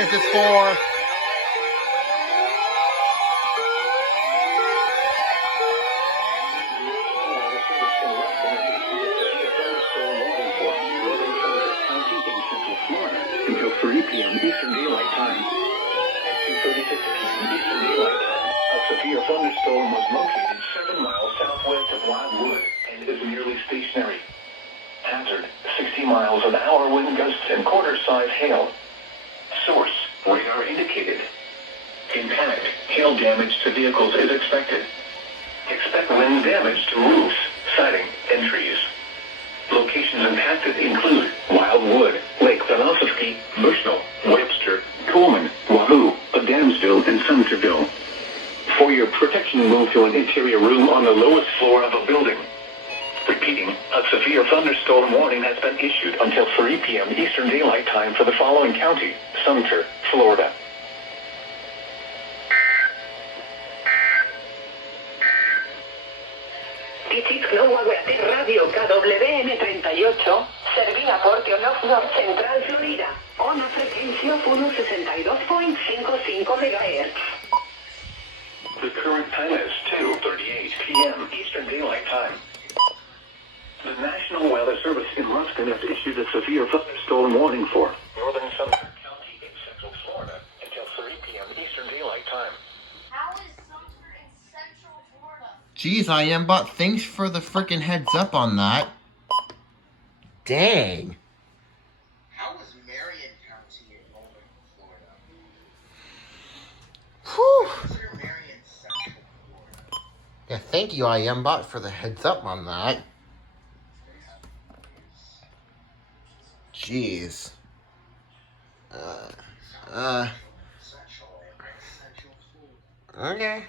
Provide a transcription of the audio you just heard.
is this for? Until 3 p.m. Eastern Daylight Time. At 2:36 p.m. Eastern Daylight Time, a severe thunderstorm was located 7 miles southwest of Wildwood and is nearly stationary. Hazard, 60 miles an hour wind gusts and quarter-size hail. Source, radar indicated. Impact, hail damage to vehicles is expected. Expect wind damage to roofs, siding, and trees. Locations impacted include Wildwood, Lake Philosophy, Bushnell, Webster, Coleman, Wahoo, Adamsville, and Sumterville. For your protection, move to an interior room on the lowest floor of a building. Repeating, a severe thunderstorm warning has been issued until 3 p.m. Eastern Daylight Time for the following county: Sumter, Florida. Radio KWN 38, servida por Teonof North Central, Florida, una frecuencia 162.55 MHz. The current time is 2:38 p.m. Eastern Daylight Time. The National Weather Service in Ruskin has issued a severe thunderstorm warning for northern Sumter County in central Florida until 3 p.m. Eastern Daylight Time. How is Sumter in Central Florida? Jeez, IamBot, thanks for the freaking heads up on that. Dang. How is Marion County in northern Florida? Whew. Consider Marion Central Florida. Yeah, thank you, IamBot, for the heads up on that. Jeez. Okay.